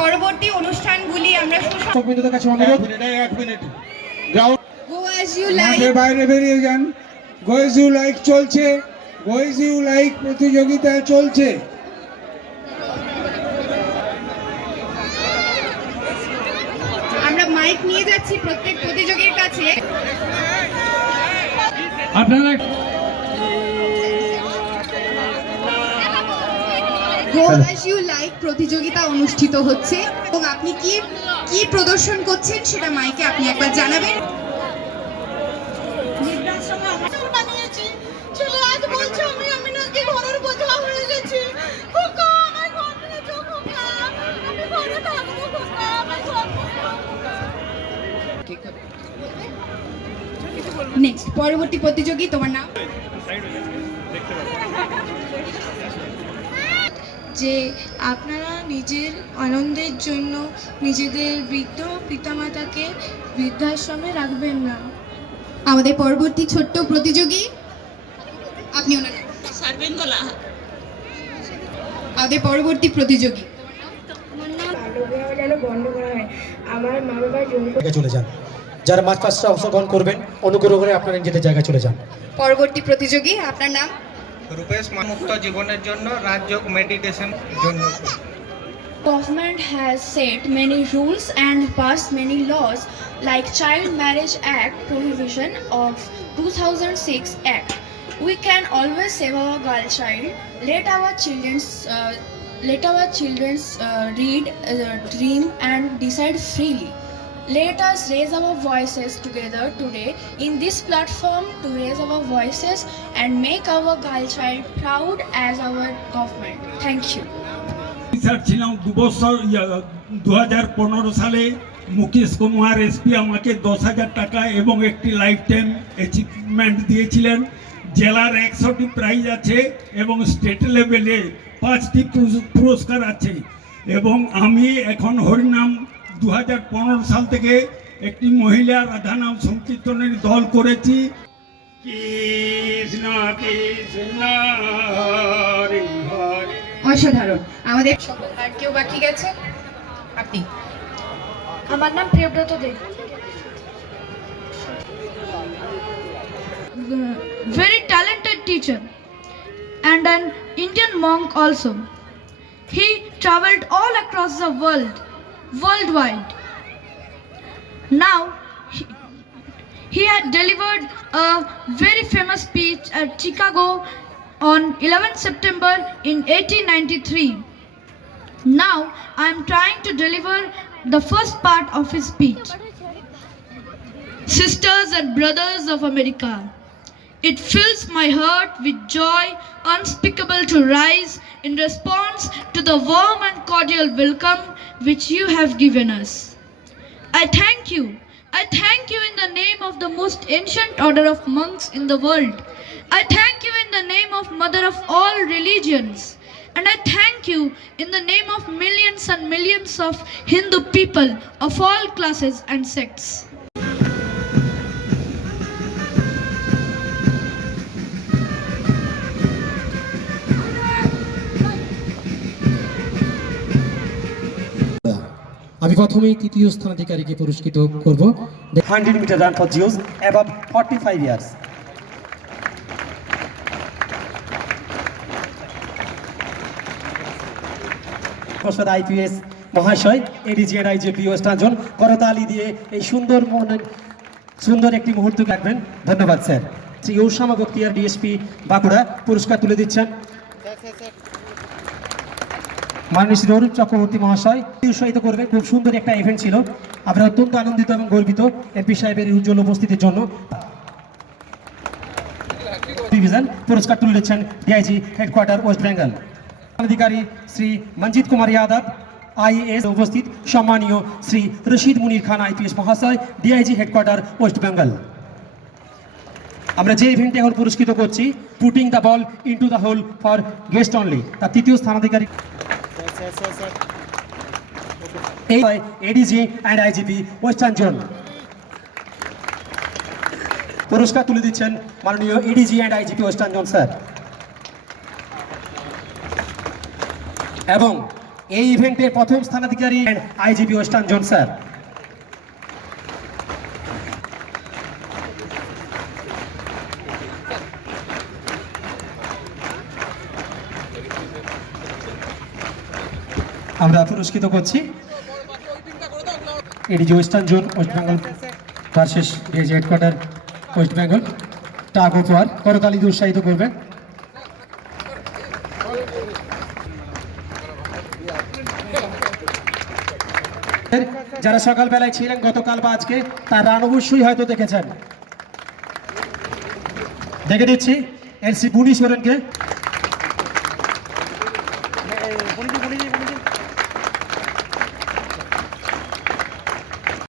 পরবর্তী অনুষ্ঠানগুলি আমরা বিন্দুদের কাছে অনুরোধ, এক মিনিট যাও। গো অ্যাজ ইউ মাঠে লাইক। বাইরে বেরিয়ে যান। গো অ্যাজ ইউ লাইক চলছে, গো অ্যাজ ইউ লাইক প্রতিযোগিতা চলছে। আমরা মাইক নিয়ে যাচ্ছি প্রত্যেক প্রতিযোগীর কাছে। আপনারা গো অ্যাজ ইউ লাইক প্রতিযোগিতা অনুষ্ঠিত হচ্ছে এবং আপনি কি কি প্রদর্শন করছেন সেটা মাইকে আপনি একবার জানাবেন। নেক্সট পরবর্তী প্রতিযোগী, তোমার নাম? যে আপনারা নিজের আনন্দের জন্য নিজেদের বৃদ্ধ পিতামাতাকে বৃদ্ধাশ্রমে রাখবেন না। আমাদের পরবর্তী ছোট্ট প্রতিযোগী, আপনি ওনার নাম? সার্বেঙ্গলা। আমাদের পরবর্তী প্রতিযোগী, যেন বন্ধ করা হয়। আমার মা বাবা চলে যান। যারা মাছ পাশটা অংশগ্রহণ করবেন অনুগ্রহ করে আপনারা নিজেদের জায়গায় চলে যান। পরবর্তী প্রতিযোগী, আপনার নাম? রূপেশ মুক্ত জীবনের জন্য রাজযোগ মেডিটেশন জন্য। Government has set many rules and passed many laws like Child Marriage Act prohibition of 2006 Act. We can always save our girl child. Let our children read, dream and decide freely. Let us raise our voices together today in this platform to raise our voices and make our girl child proud as our government. Thank you. Sir ছিলাম 2 বছর 2015 সালে Mukesh Kumar SP আমাকে 10,000 টাকা এবং একটি life time achievement দিয়েছিলেন। জেলার 100টি prize আছে এবং স্টেট লেভেলে 5টি পুরস্কার আছে এবং আমি এখন হরিনাম 2015 সাল থেকে একটি মহিলা রাধানাম সংকীর্তনের দল করেছি। কৃষ্ণ কৃষ্ণ হরি হরি। অসাধারণ। আমাদের আর কেউ বাকি গেছে? আপনি? আমার নাম প্রিয়ব্রত দে। Very talented teacher and an Indian monk also. He traveled all across the worldwide. Now he had delivered a very famous speech at Chicago on 11 September in 1893. Now I am trying to deliver the first part of his speech. Sisters and brothers of America, it fills my heart with joy unspeakable to rise in response to the warm and cordial welcome which you have given us. I thank you. I thank you in the name of the most ancient order of monks in the world. I thank you in the name of Mother of all religions. And I thank you in the name of millions and millions of Hindu people of all classes and sects. আমি প্রথমেই তৃতীয় স্থানাধিকারীকে পুরস্কৃত করব। 100 metre run for GOs above 45 years. IPS মহাশয় ADG and IGP western করতালি দিয়ে এই সুন্দর একটি মুহূর্ত রাখবেন। ধন্যবাদ স্যার। শ্রী ওসামা বখতিয়ার ডিএসপি বাঁকুড়া পুরস্কার তুলে দিচ্ছেন। মাননীয় শ্রী অরূপ চক্রবর্তী মহাশয় উৎসাহিত করবে। খুব সুন্দর একটা ইভেন্ট ছিল। আমরা অত্যন্ত আনন্দিত এবং গর্বিত এমপি সাহেবের উজ্জ্বল উপস্থিতির জন্য। ডিভিশন পুরস্কার তুলে দিচ্ছেন ডিআইজি হেডকোয়ার্টার ওয়েস্ট বেঙ্গল। অধিকারী শ্রী মঞ্জিত কুমার যাদব আইএএস উপস্থিত। সম্মানীয় শ্রী রশিদ মুনির খান আইপিএস মহাশয় ডিআইজি হেডকোয়ার্টার ওয়েস্ট বেঙ্গল। আমরা যে ইভেন্টে এখন পুরস্কৃত করছি putting the ball into the hole for guest only, তার তৃতীয় স্থানাধিকারী ADG and IGP western zone. পুরস্কার তুলে দিচ্ছেন মাননীয় ADG and IGP western zone sir. এবং এই ইভেন্টের প্রথম স্থানাধিকারী আইজিপি ওয়েস্টার্ন জোন স্যার। আমরা পুরস্কৃত করছি ADG western zone West Bengal versus DIG headquarter West Bengal. Tug of war করতালি দিয়ে উৎসাহিত করবেন। যারা সকালবেলায় ছিলেন গতকাল বা আজকে তারা অবশ্যই হয়তো দেখেছেন। দেখে দিচ্ছি এলসি বুনি সোরেনকে।